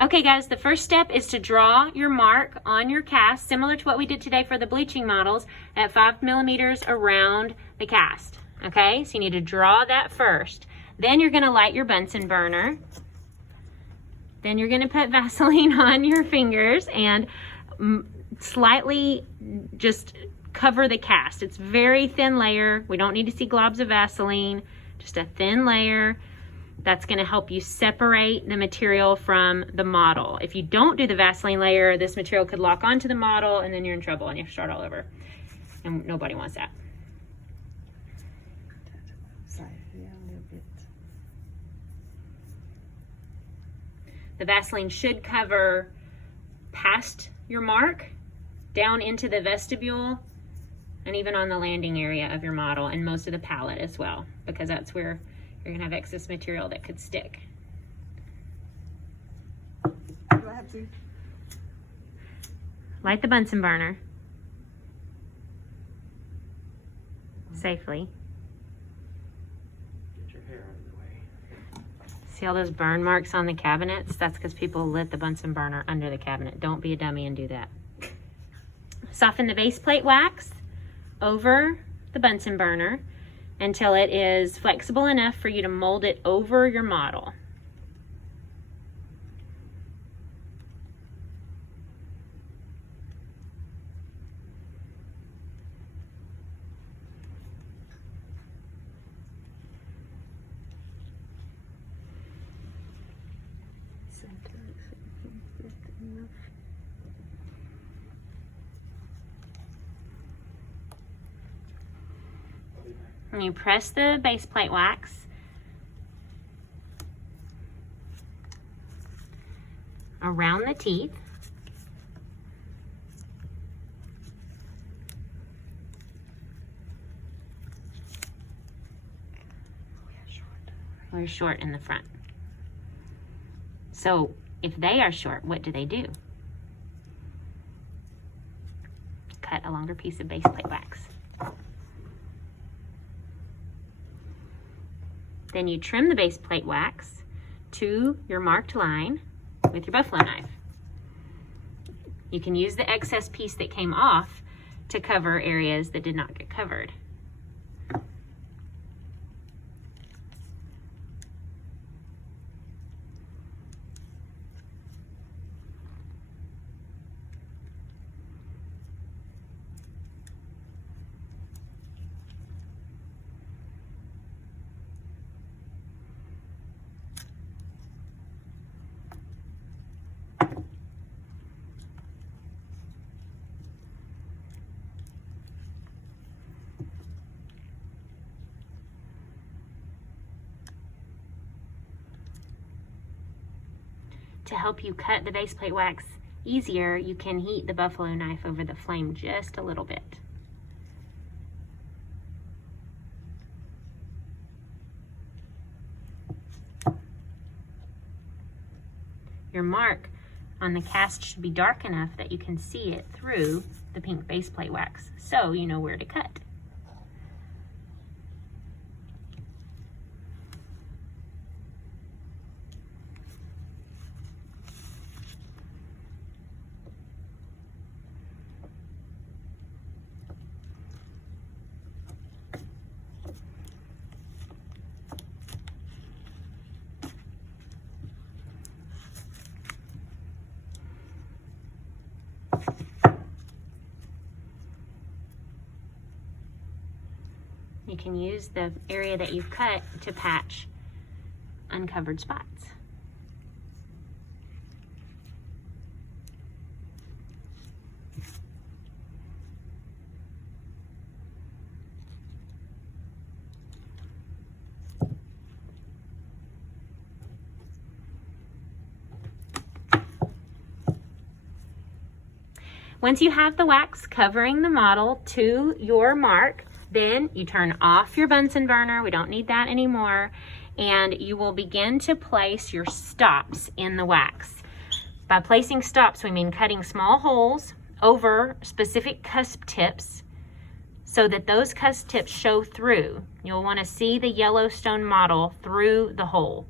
Okay guys, the first step is to draw your mark on your cast, similar to what we did today for the bleaching models, at 5 millimeters around the cast. Okay, so you need to draw that first. Then you're gonna light your Bunsen burner. Then you're gonna put Vaseline on your fingers and slightly just cover the cast. It's very thin layer. We don't need to see globs of Vaseline, just a thin layer. That's gonna help you separate the material from the model. If you don't do the Vaseline layer, this material could lock onto the model and then you're in trouble and you have to start all over. And nobody wants that. The Vaseline should cover past your mark, down into the vestibule, and even on the landing area of your model and most of the palette as well, because that's where you're gonna have excess material that could stick. Do I have to? Light the Bunsen burner safely. Get your hair out of the way. See all those burn marks on the cabinets? That's because people lit the Bunsen burner under the cabinet. Don't be a dummy and do that. Soften the base plate wax over the Bunsen burner until it is flexible enough for you to mold it over your model. And you press the base plate wax around the teeth. We're short in the front. So if they are short, what do? Cut a longer piece of base plate wax. Then you trim the base plate wax to your marked line with your buffalo knife. You can use the excess piece that came off to cover areas that did not get covered. To help you cut the base plate wax easier, you can heat the buffalo knife over the flame just a little bit. Your mark on the cast should be dark enough that you can see it through the pink base plate wax, so you know where to cut. You can use the area that you've cut to patch uncovered spots. Once you have the wax covering the model to your mark, then you turn off your Bunsen burner. We don't need that anymore. And you will begin to place your stops in the wax. By placing stops, we mean cutting small holes over specific cusp tips so that those cusp tips show through. You'll want to see the Yellowstone model through the hole.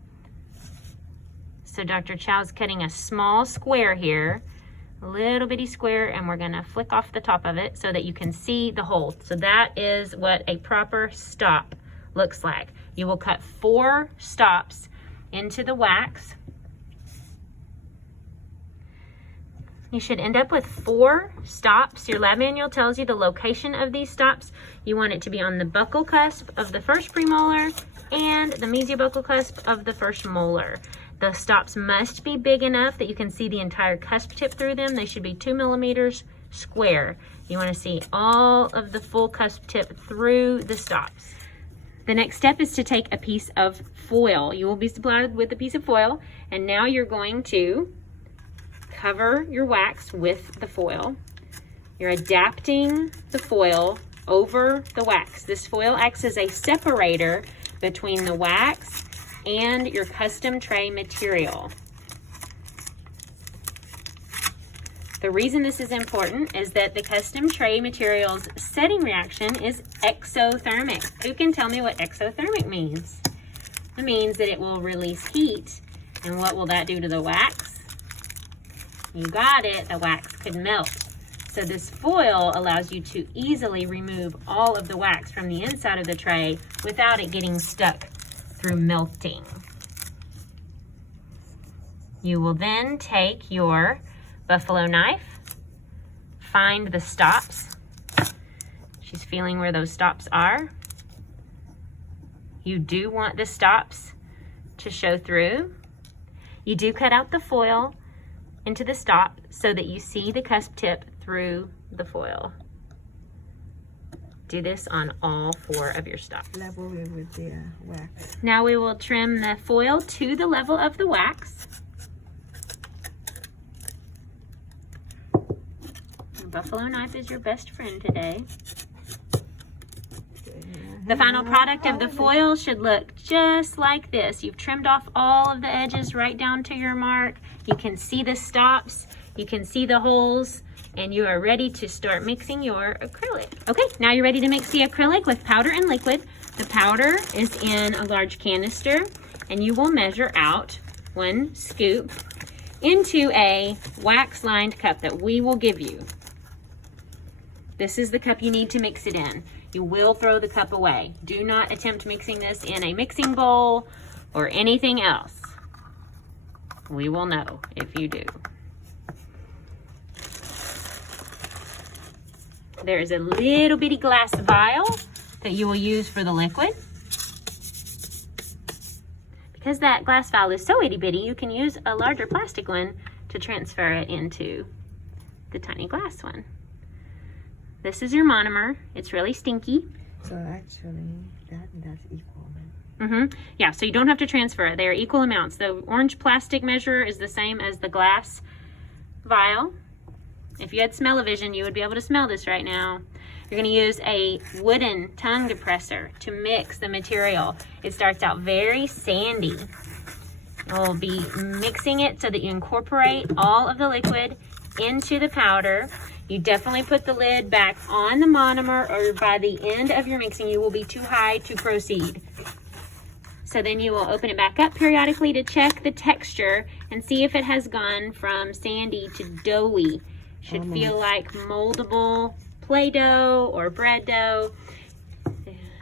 So Dr. Chow's cutting a small square here, a little bitty square, and we're gonna flick off the top of it so that you can see the hole. So that is what a proper stop looks like. You will cut 4 stops into the wax. You should end up with 4 stops. Your lab manual tells you the location of these stops. You want it to be on the buccal cusp of the first premolar and the mesiobuccal cusp of the first molar. The stops must be big enough that you can see the entire cusp tip through them. They should be 2 millimeters square. You want to see all of the full cusp tip through the stops. The next step is to take a piece of foil. You will be supplied with a piece of foil, and now you're going to cover your wax with the foil. You're adapting the foil over the wax. This foil acts as a separator between the wax and your custom tray material. The reason this is important is that the custom tray material's setting reaction is exothermic. Who can tell me what exothermic means? It means that it will release heat. And what will that do to the wax? You got it, the wax could melt. So this foil allows you to easily remove all of the wax from the inside of the tray without it getting stuck through melting. You will then take your buffalo knife, find the stops. She's feeling where those stops are. You do want the stops to show through. You do cut out the foil into the stop so that you see the cusp tip through the foil. Do this on all 4 of your stops. Level it with the wax. Now we will trim the foil to the level of the wax. The buffalo knife is your best friend today. The final product of the foil should look just like this. You've trimmed off all of the edges right down to your mark. You can see the stops, you can see the holes, and you are ready to start mixing your acrylic. Okay, now you're ready to mix the acrylic with powder and liquid. The powder is in a large canister, and you will measure out 1 scoop into a wax-lined cup that we will give you. This is the cup you need to mix it in. You will throw the cup away. Do not attempt mixing this in a mixing bowl or anything else. We will know if you do. There is a little bitty glass vial that you will use for the liquid. Because that glass vial is so itty bitty, you can use a larger plastic one to transfer it into the tiny glass one. This is your monomer. It's really stinky. So actually, that's equal. Yeah, so you don't have to transfer it. They are equal amounts. The orange plastic measurer is the same as the glass vial. If you had smell-o-vision, you would be able to smell this right now. You're going to use a wooden tongue depressor to mix the material. It starts out very sandy. You'll be mixing it so that you incorporate all of the liquid into the powder. You definitely put the lid back on the monomer, or by the end of your mixing, you will be too high to proceed. So then you will open it back up periodically to check the texture and see if it has gone from sandy to doughy. Should feel like moldable Play-Doh or bread dough.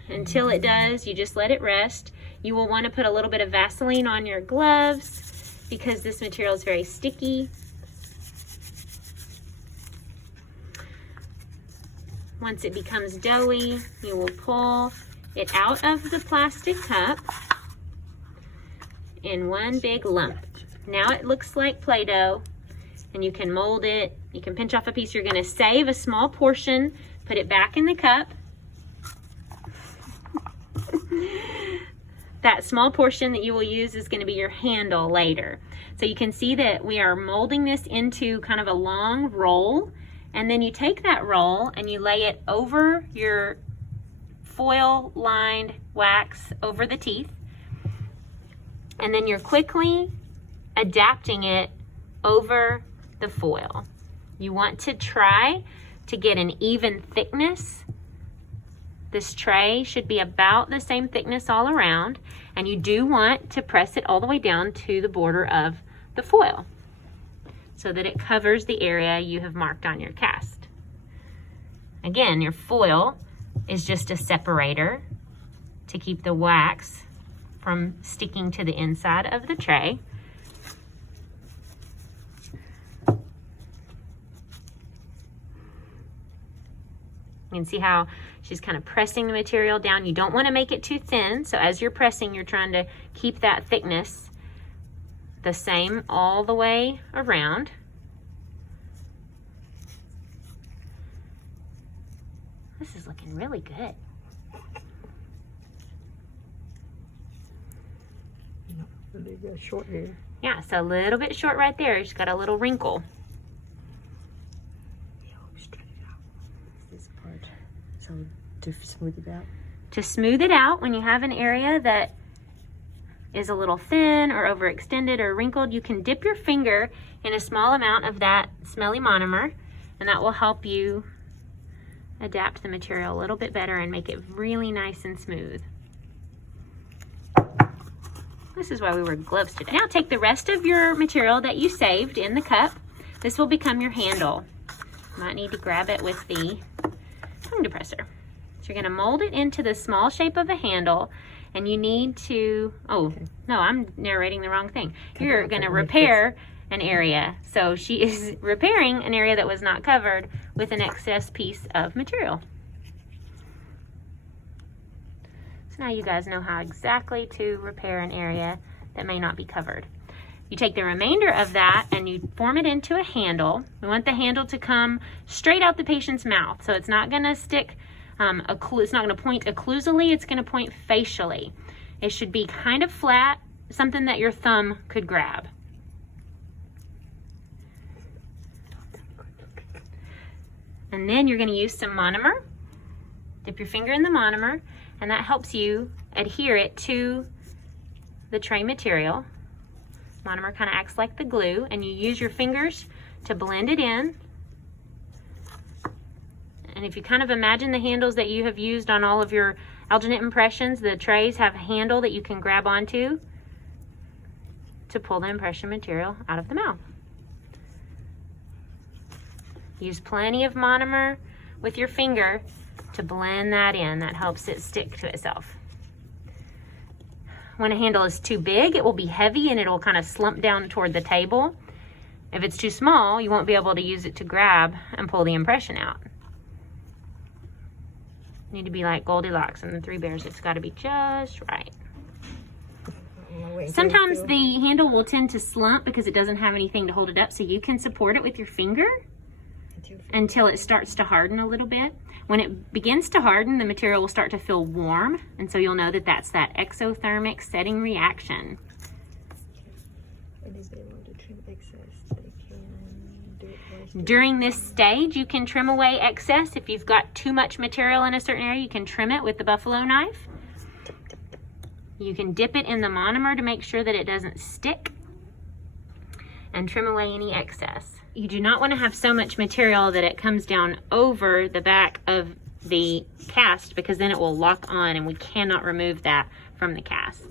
Until it does, you just let it rest. You will want to put a little bit of Vaseline on your gloves because this material is very sticky. Once it becomes doughy, you will pull it out of the plastic cup in one big lump. Now it looks like Play-Doh, and you can mold it. You can pinch off a piece. You're going to save a small portion, put it back in the cup. That small portion that you will use is going to be your handle later. So you can see that we are molding this into kind of a long roll, and then you take that roll and you lay it over your foil lined wax over the teeth, and then you're quickly adapting it over the foil. You want to try to get an even thickness This tray should be about the same thickness all around, and you do want to press it all the way down to the border of the foil so that it covers the area you have marked on your cast. Again, your foil is just a separator to keep the wax from sticking to the inside of the tray. You can see how she's kind of pressing the material down. You don't want to make it too thin, so as you're pressing, you're trying to keep that thickness the same all the way around. This is looking really good. A little bit short here. Yeah, so a little bit short right there. She's got a little wrinkle. This part. So to smooth it out. To smooth it out, when you have an area that is a little thin or overextended or wrinkled, you can dip your finger in a small amount of that smelly monomer, and that will help you adapt the material a little bit better and make it really nice and smooth. This is why we wear gloves today. Now take the rest of your material that you saved in the cup. This will become your handle. You might need to grab it with the tongue depressor. So you're gonna mold it into the small shape of a handle, and you need to, oh, no, I'm narrating the wrong thing. You're gonna repair an area. So she is repairing an area that was not covered with an excess piece of material. So now you guys know how exactly to repair an area that may not be covered. You take the remainder of that and you form it into a handle. We want the handle to come straight out the patient's mouth. So it's not gonna stick, it's not gonna point occlusally, it's gonna point facially. It should be kind of flat, something that your thumb could grab. And then you're gonna use some monomer. Dip your finger in the monomer, and that helps you adhere it to the tray material. Monomer kind of acts like the glue, and you use your fingers to blend it in. And if you kind of imagine the handles that you have used on all of your alginate impressions, the trays have a handle that you can grab onto to pull the impression material out of the mouth. Use plenty of monomer with your finger to blend that in. That helps it stick to itself. When a handle is too big, it will be heavy and it'll kind of slump down toward the table. If it's too small, you won't be able to use it to grab and pull the impression out. You need to be like Goldilocks and the Three Bears. It's got to be just right. Sometimes the handle will tend to slump because it doesn't have anything to hold it up, so you can support it with your finger until it starts to harden a little bit. When it begins to harden, the material will start to feel warm, and so you'll know that that's that exothermic setting reaction. During this stage, you can trim away excess. If you've got too much material in a certain area, you can trim it with the buffalo knife. You can dip it in the monomer to make sure that it doesn't stick, and trim away any excess. You do not want to have so much material that it comes down over the back of the cast, because then it will lock on and we cannot remove that from the cast.